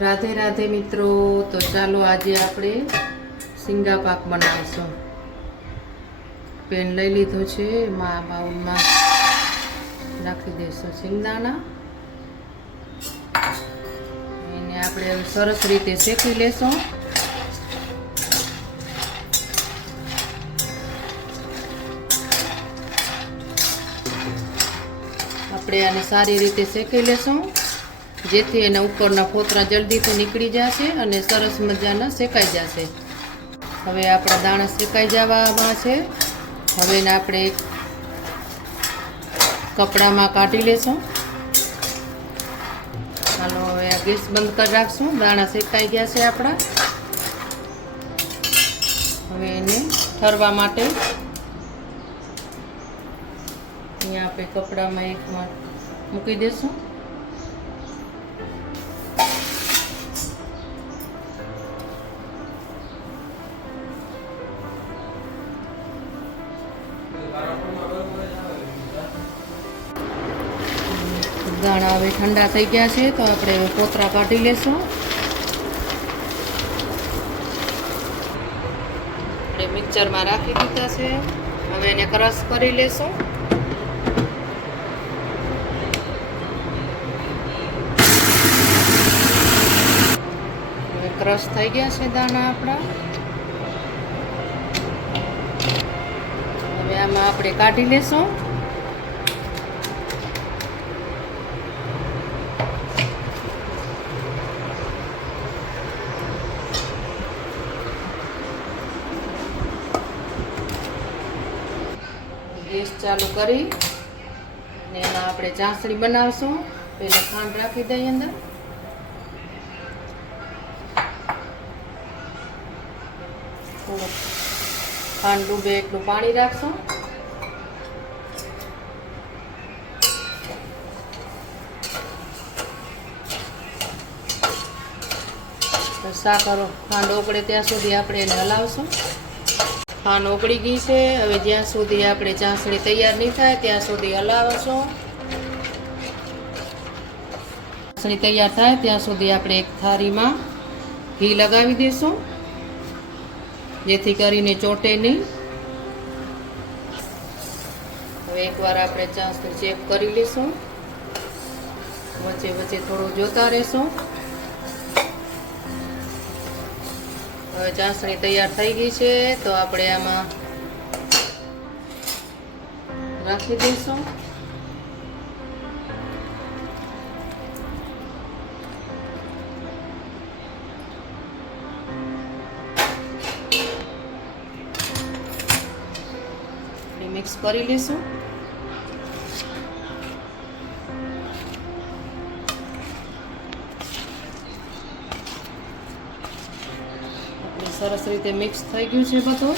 રાધે રાધે મિત્રો. તો ચાલો આજે આપણે સિંગા પાક બનાવીશું. પેન લઈ લીધો છે, એમાં બાઉલમાં નાખી દઈશું સિંગદાણા. એને આપણે સરસ રીતે શેકી લેશું. આપણે આને સારી રીતે શેકી લેશું, જેથી એના ઉપરના ફોતરા જલ્દીથી નીકળી જશે અને સરસ મજાના શેકાઈ જશે. હવે આપણા દાણા શેકાઈ જવામાં છે. હવે એને આપણે એક કપડામાં કાઢી લેશું. ચાલો હવે આ ગેસ બંધ કરી રાખશું. દાણા શેકાઈ ગયા છે આપણા. હવે એને ઠરવા માટે અહીંયા આપણે કપડામાં એક મૂકી દઈશું. દાણા હવે ઠંડા થઈ ગયા છે, તો આપણે ફોતરા કાઢી લેશું. આપણે મિક્સરમાં રાખી દીધા છે. હવે એને ક્રશ કરી લેશું. હવે ક્રશ થઈ ગયા છે દાણા આપણા. હવે આમાં આપણે કાઢી લેશું. ગેસ ચાલુ કરી અને એમાં આપણે ચાસણી બનાવશું. પહેલાં ખાંડ રાખી દઈએ અંદર. થોડુંક ખાંડ ડૂબે એટલું પાણી રાખશું. સાકર ખાંડ ઓગળે ત્યાં સુધી આપણે એને હલાવશું. ખાંડ ઓગળી ગઈ છે. હવે જ્યાં સુધી આપણે ચાસણી તૈયાર નહીં થાય ત્યાં સુધી હલાવશું. ચાસણી તૈયાર થાય ત્યાં સુધી આપણે એક થાળીમાં ઘી લગાવી દઈશું, જેથી કરીને ચોટે નહીં. હવે એકવાર આપણે ચાસણી ચેક કરી લઈશું. વચ્ચે વચ્ચે થોડું જોતા રહેશું. હવે ચાસણી તૈયાર થઈ ગઈ છે, તો આપણે આમાં રાખી દઈશું. મિક્સ કરી લઈશું. સરસ રીતે મિક્સ થઈ ગયું છે બધું.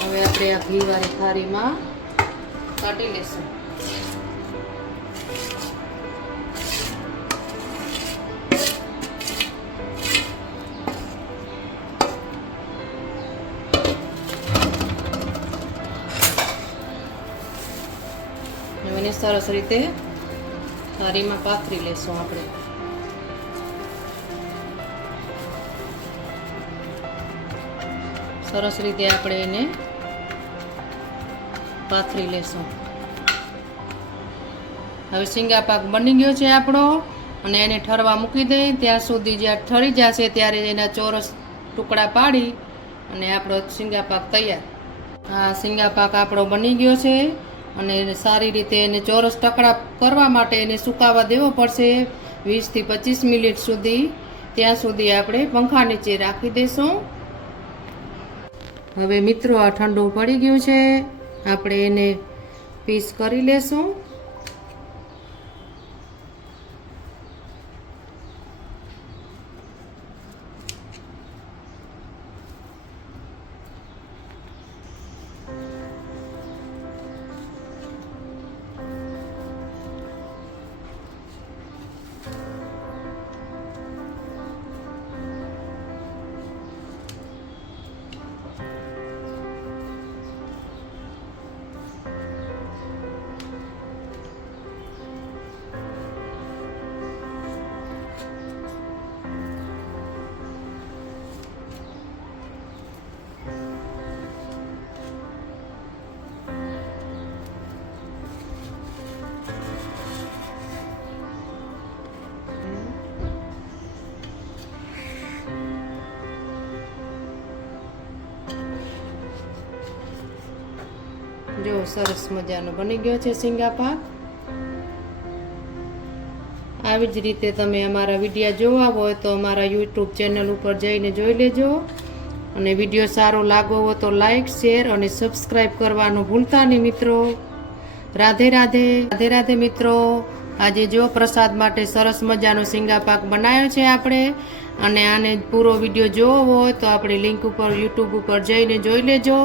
હવે આપણે આ ઘીવાળી થાળીમાં કાઢી લઈશું. એને સરસ રીતે થાળીમાં પાથરી લેશું આપણે. સરસ રીતે આપણે એને પાથરી લેશું. હવે સિંગા પાક બની ગયો છે આપણો, અને એને ઠરવા મૂકી દઈએ. ત્યાં સુધી જ્યાં ઠરી જશે ત્યારે એના ચોરસ ટુકડા પાડી અને આપણો સિંગા પાક તૈયાર. આ સિંગા પાક આપણો બની ગયો છે. અને સારી રીતે એને ચોરસ ટકડા કરવા માટે એને સુકાવા દેવો પડશે 20 થી 25 મિનિટ સુધી. ત્યાં સુધી આપણે પંખા નીચે રાખી દઈશું. હવે મિત્રો આ ઠંડુ પડી ગયું છે. આપણે એને પીસ કરી લેશું. જો સરસ મજાનો બની ગયો છે સિંગા પાક. આવી જ રીતે તમે અમારા વિડીયો જોવા હોય તો અમારા યુટ્યુબ ચેનલ ઉપર જઈને જોઈ લેજો. અને વિડીયો સારો લાગ્યો હોય તો લાઈક, શેર અને સબસ્ક્રાઈબ કરવાનું ભૂલતા નહીં મિત્રો. રાધે રાધે. રાધે રાધે મિત્રો. આજે જો પ્રસાદ માટે સરસ મજાનો સિંગા પાક બનાવ્યો છે આપણે. અને આને પૂરો વિડીયો જોવો હોય તો આપણી લિંક ઉપર યુટ્યુબ ઉપર જઈને જોઈ લેજો.